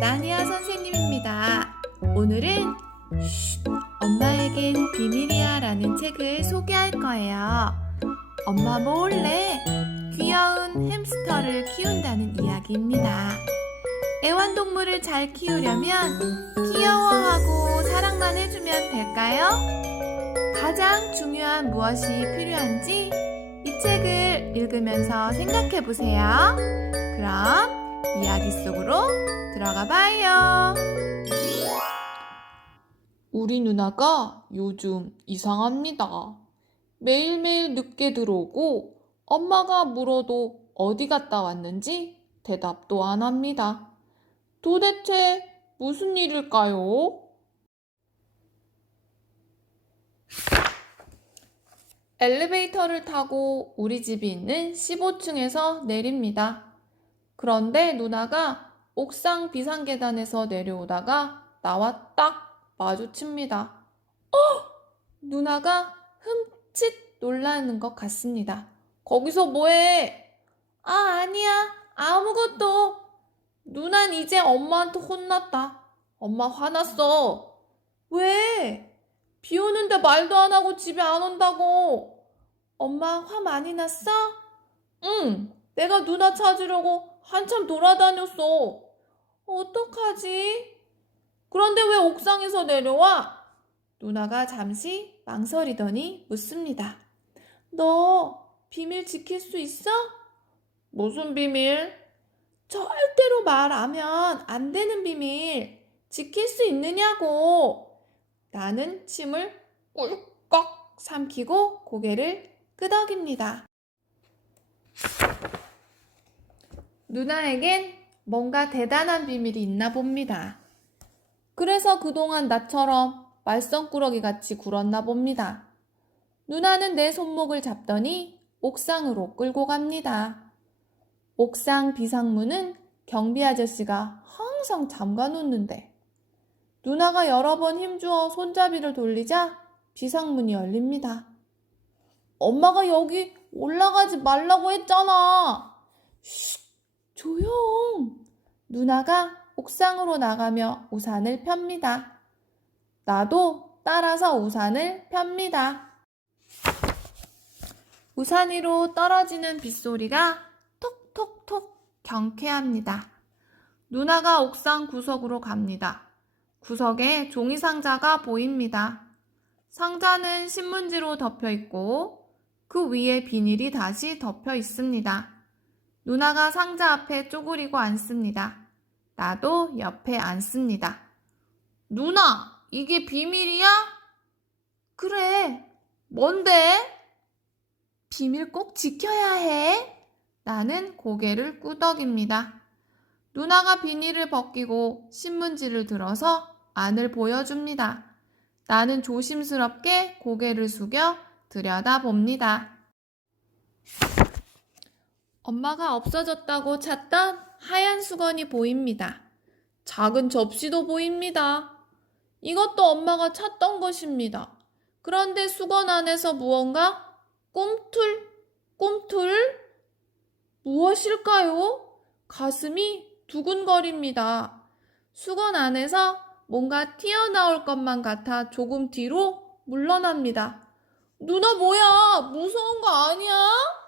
나니아 선생님입니다. 오늘은 쉿, 엄마에겐 비밀이야 라는 책을 소개할 거예요. 엄마 몰래 귀여운 햄스터를 키운다는 이야기입니다. 애완동물을 잘 키우려면 귀여워하고 사랑만 해주면 될까요? 가장 중요한 무엇이 필요한지 이 책을 읽으면서 생각해 보세요. 그럼 이야기 속으로 들어가 봐요. 우리 누나가 요즘 이상합니다. 매일매일 늦게 들어오고 엄마가 물어도 어디 갔다 왔는지 대답도 안 합니다. 도대체 무슨 일일까요? 엘리베이터를 타고 우리 집이 있는 15층에서 내립니다. 그런데 누나가 옥상 비상계단에서 내려오다가 나와 딱 마주칩니다. 어! 누나가 흠칫 놀라는 것 같습니다. 거기서 뭐해? 아, 아니야. 아무것도. 누난 이제 엄마한테 혼났다. 엄마 화났어. 왜? 비 오는데 말도 안 하고 집에 안 온다고. 엄마 화 많이 났어? 응. 내가 누나 찾으려고 한참 돌아다녔어. 어떡하지? 그런데 왜 옥상에서 내려와? 누나가 잠시 망설이더니 묻습니다. 너 비밀 지킬 수 있어? 무슨 비밀? 절대로 말하면 안 되는 비밀. 지킬 수 있느냐고. 나는 침을 꿀꺽 삼키고 고개를 끄덕입니다. 누나에겐 뭔가 대단한 비밀이 있나 봅니다. 그래서 그동안 나처럼 말썽꾸러기 같이 굴었나 봅니다. 누나는 내 손목을 잡더니 옥상으로 끌고 갑니다. 옥상 비상문은 경비 아저씨가 항상 잠가 놓는데 누나가 여러 번 힘주어 손잡이를 돌리자 비상문이 열립니다. 엄마가 여기 올라가지 말라고 했잖아. 쉿, 조용. 누나가 옥상으로 나가며 우산을 펴니다. 나도 따라서 우산을 펴니다. 우산 위로 떨어지는 빗소리가 톡톡톡 경쾌합니다. 누나가 옥상 구석으로 갑니다. 구석에 종이 상자가 보입니다. 상자는 신문지로 덮여 있고 그 위에 비닐이 다시 덮여 있습니다. 누나가 상자 앞에 쪼그리고 앉습니다. 나도 옆에 앉습니다. 누나, 이게 비밀이야? 그래. 뭔데? 비밀 꼭 지켜야 해. 나는 고개를 끄덕입니다. 누나가 비닐을 벗기고 신문지를 들어서 안을 보여줍니다. 나는 조심스럽게 고개를 숙여 들여다봅니다. 엄마가 없어졌다고 찾던 하얀 수건이 보입니다. 작은 접시도 보입니다. 이것도 엄마가 찾던 것입니다. 그런데 수건 안에서 무언가 꿈틀, 꿈틀? 무엇일까요? 가슴이 두근거립니다. 수건 안에서 뭔가 튀어나올 것만 같아 조금 뒤로 물러납니다. 누나 뭐야? 무서운 거 아니야?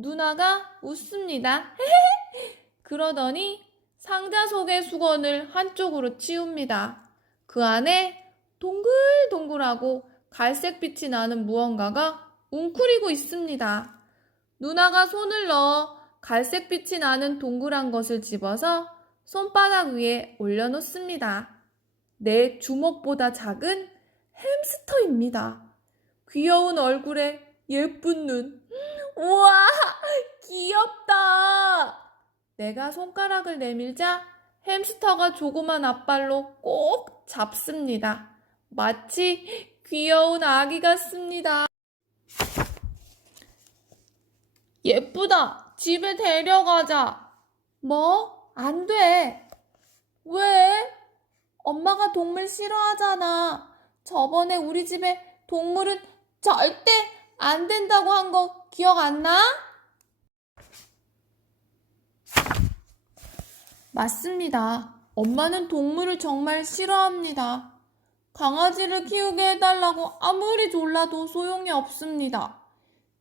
누나가 웃습니다. 그러더니 상자 속의 수건을 한쪽으로 치웁니다. 그 안에 동글동글하고 갈색빛이 나는 무언가가 웅크리고 있습니다. 누나가 손을 넣어 갈색빛이 나는 동그란 것을 집어서 손바닥 위에 올려놓습니다. 내 주먹보다 작은 햄스터입니다. 귀여운 얼굴에 예쁜 눈. 우와, 귀엽다! 내가 손가락을 내밀자 햄스터가 조그만 앞발로 꼭 잡습니다. 마치 귀여운 아기 같습니다. 예쁘다. 집에 데려가자. 뭐? 안 돼. 왜? 엄마가 동물 싫어하잖아. 저번에 우리 집에 동물은 절대 안 된다고 한 거 기억 안 나? 맞습니다. 엄마는 동물을 정말 싫어합니다. 강아지를 키우게 해달라고 아무리 졸라도 소용이 없습니다.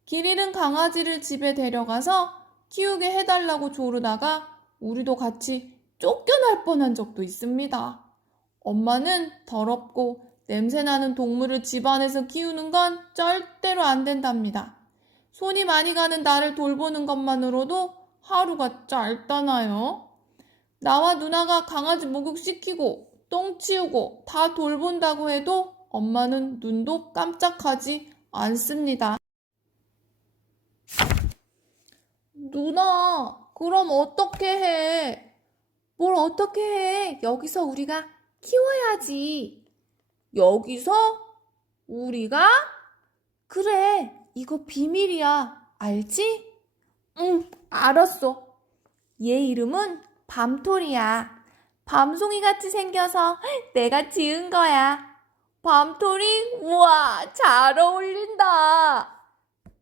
길 잃은 강아지를 집에 데려가서 키우게 해달라고 조르다가 우리도 같이 쫓겨날 뻔한 적도 있습니다. 엄마는 더럽고 냄새나는 동물을 집 안에서 키우는 건 절대로 안 된답니다. 손이 많이 가는 나를 돌보는 것만으로도 하루가 짧다나요? 나와 누나가 강아지 목욕시키고 똥 치우고 다 돌본다고 해도 엄마는 눈도 깜짝하지 않습니다. 누나, 그럼 어떻게 해? 뭘 어떻게 해? 여기서 우리가 키워야지. 여기서? 우리가? 그래, 이거 비밀이야. 알지? 응, 알았어. 얘 이름은 밤토리야. 밤송이 같이 생겨서 내가 지은 거야. 밤토리? 우와, 잘 어울린다.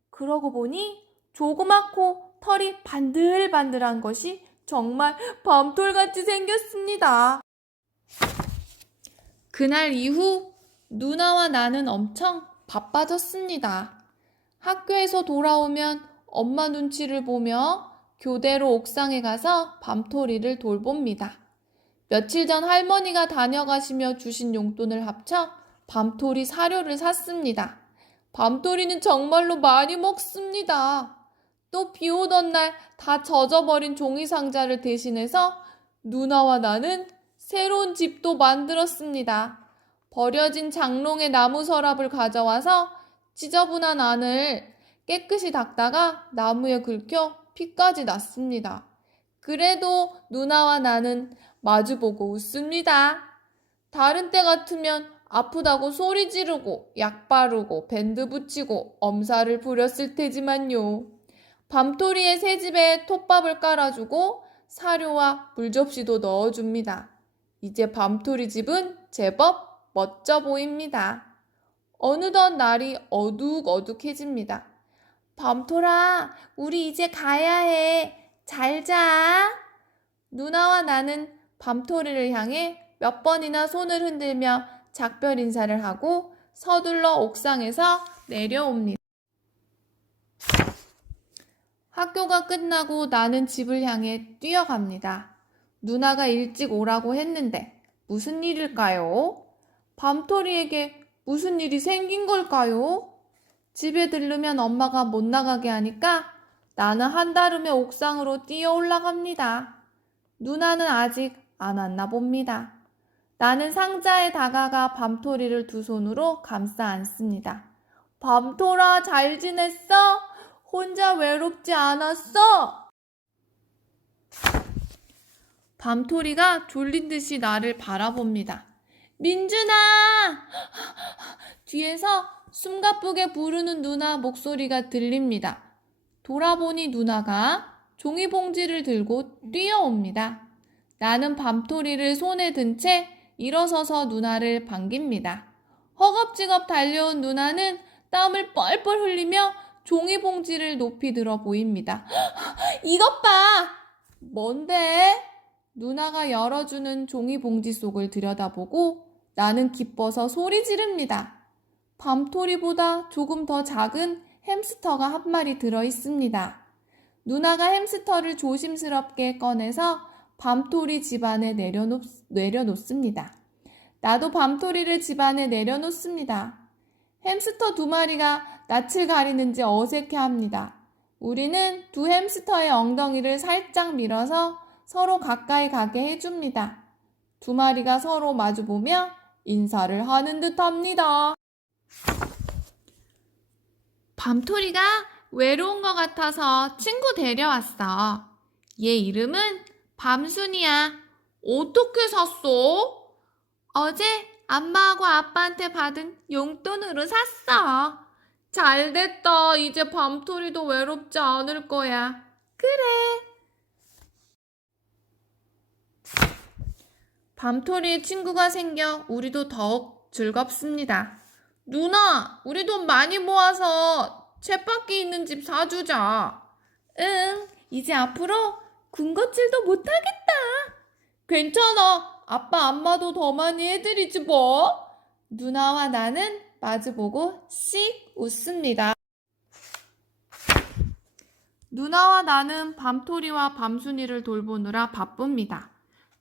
그러고 보니 조그맣고 털이 반들반들한 것이 정말 밤톨같이 생겼습니다. 그날 이후 누나와 나는 엄청 바빠졌습니다. 학교에서 돌아오면 엄마 눈치를 보며 교대로 옥상에 가서 밤토리를 돌봅니다. 며칠 전 할머니가 다녀가시며 주신 용돈을 합쳐 밤토리 사료를 샀습니다. 밤토리는 정말로 많이 먹습니다. 또 비 오던 날 다 젖어버린 종이 상자를 대신해서 누나와 나는 새로운 집도 만들었습니다. 버려진 장롱의 나무 서랍을 가져와서 지저분한 안을 깨끗이 닦다가 나무에 긁혀 피까지 났습니다. 그래도 누나와 나는 마주보고 웃습니다. 다른 때 같으면 아프다고 소리 지르고 약 바르고 밴드 붙이고 엄살을 부렸을 테지만요. 밤토리의 새 집에 톱밥을 깔아주고 사료와 물접시도 넣어줍니다. 이제 밤토리 집은 제법 멋져 보입니다. 어느덧 날이 어둑어둑해집니다. 밤토라, 우리 이제 가야 해. 잘 자. 누나와 나는 밤토리를 향해 몇 번이나 손을 흔들며 작별 인사를 하고 서둘러 옥상에서 내려옵니다. 학교가 끝나고 나는 집을 향해 뛰어갑니다. 누나가 일찍 오라고 했는데 무슨 일일까요? 밤토리에게 무슨 일이 생긴 걸까요? 집에 들르면 엄마가 못 나가게 하니까 나는 한달 음에 옥상으로 뛰어 올라갑니다. 누나는 아직 안 왔나 봅니다. 나는 상자에 다가가 밤토리를 두 손으로 감싸 안습니다. 밤토라 잘 지냈어? 혼자 외롭지 않았어? 밤토리가 졸린 듯이 나를 바라봅니다. 민준아! 뒤에서 숨가쁘게 부르는 누나 목소리가 들립니다. 돌아보니 누나가 종이봉지를 들고 뛰어옵니다. 나는 밤토리를 손에 든 채 일어서서 누나를 반깁니다. 허겁지겁 달려온 누나는 땀을 뻘뻘 흘리며 종이봉지를 높이 들어 보입니다. 이것 봐! 뭔데? 누나가 열어주는 종이봉지 속을 들여다보고 나는 기뻐서 소리 지릅니다. 밤토리보다 조금 더 작은 햄스터가 한 마리 들어 있습니다. 누나가 햄스터를 조심스럽게 꺼내서 밤토리 집안에 내려놓, 내려놓습니다. 나도 밤토리를 집안에 내려놓습니다. 햄스터 두 마리가 낯을 가리는지 어색해 합니다. 우리는 두 햄스터의 엉덩이를 살짝 밀어서 서로 가까이 가게 해줍니다. 두 마리가 서로 마주보며 인사를 하는 듯 합니다. 밤토리가 외로운 것 같아서 친구 데려왔어. 얘 이름은 밤순이야. 어떻게 샀어? 어제 엄마하고 아빠한테 받은 용돈으로 샀어. 잘 됐다. 이제 밤토리도 외롭지 않을 거야. 그래. 밤토리의 친구가 생겨 우리도 더욱 즐겁습니다. 누나, 우리 돈 많이 모아서 쳇바퀴 있는 집 사주자. 응, 이제 앞으로 군것질도 못하겠다. 괜찮아. 아빠 안마도 더 많이 해드리지 뭐. 누나와 나는 마주보고 씩 웃습니다. 누나와 나는 밤토리와 밤순이를 돌보느라 바쁩니다.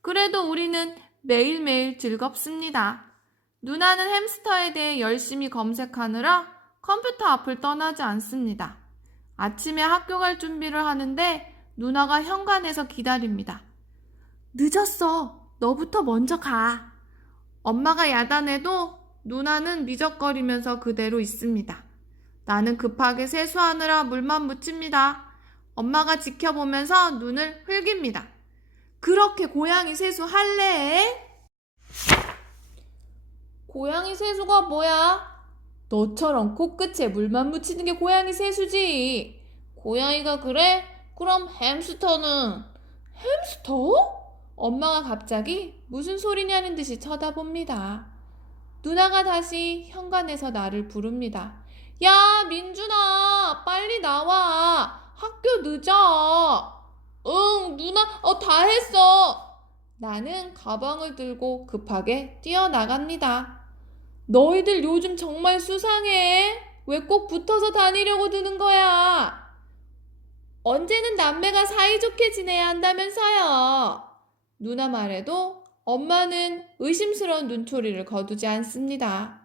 그래도 우리는 매일매일 즐겁습니다. 누나는 햄스터에 대해 열심히 검색하느라 컴퓨터 앞을 떠나지 않습니다. 아침에 학교 갈 준비를 하는데 누나가 현관에서 기다립니다. 늦었어. 너부터 먼저 가. 엄마가 야단해도 누나는 미적거리면서 그대로 있습니다. 나는 급하게 세수하느라 물만 묻힙니다. 엄마가 지켜보면서 눈을 흘깁니다. 그렇게 고양이 세수 할래? 고양이 세수가 뭐야? 너처럼 코끝에 물만 묻히는 게 고양이 세수지. 고양이가 그래? 그럼 햄스터는? 햄스터? 엄마가 갑자기 무슨 소리냐는 듯이 쳐다봅니다. 누나가 다시 현관에서 나를 부릅니다. 야, 민준아, 빨리 나와. 학교 늦어. 응, 누나, 어, 다 했어. 나는 가방을 들고 급하게 뛰어나갑니다. 너희들 요즘 정말 수상해. 왜 꼭 붙어서 다니려고 드는 거야? 언제는 남매가 사이좋게 지내야 한다면서요. 누나 말에도 엄마는 의심스러운 눈초리를 거두지 않습니다.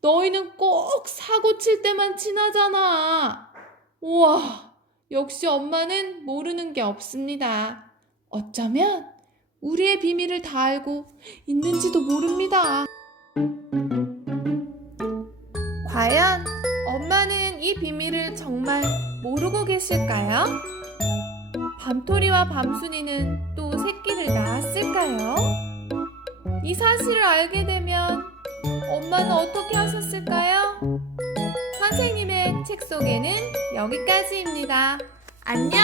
너희는 꼭 사고 칠 때만 친하잖아. 우와, 역시 엄마는 모르는 게 없습니다. 어쩌면 우리의 비밀을 다 알고 있는지도 모릅니다. 과연 엄마는 이 비밀을 정말 모르고 계실까요? 밤토리와 밤순이는 또 새끼를 낳았을까요? 이 사실을 알게 되면 엄마는 어떻게 하셨을까요? 선생님의 책 소개는 여기까지입니다. 안녕!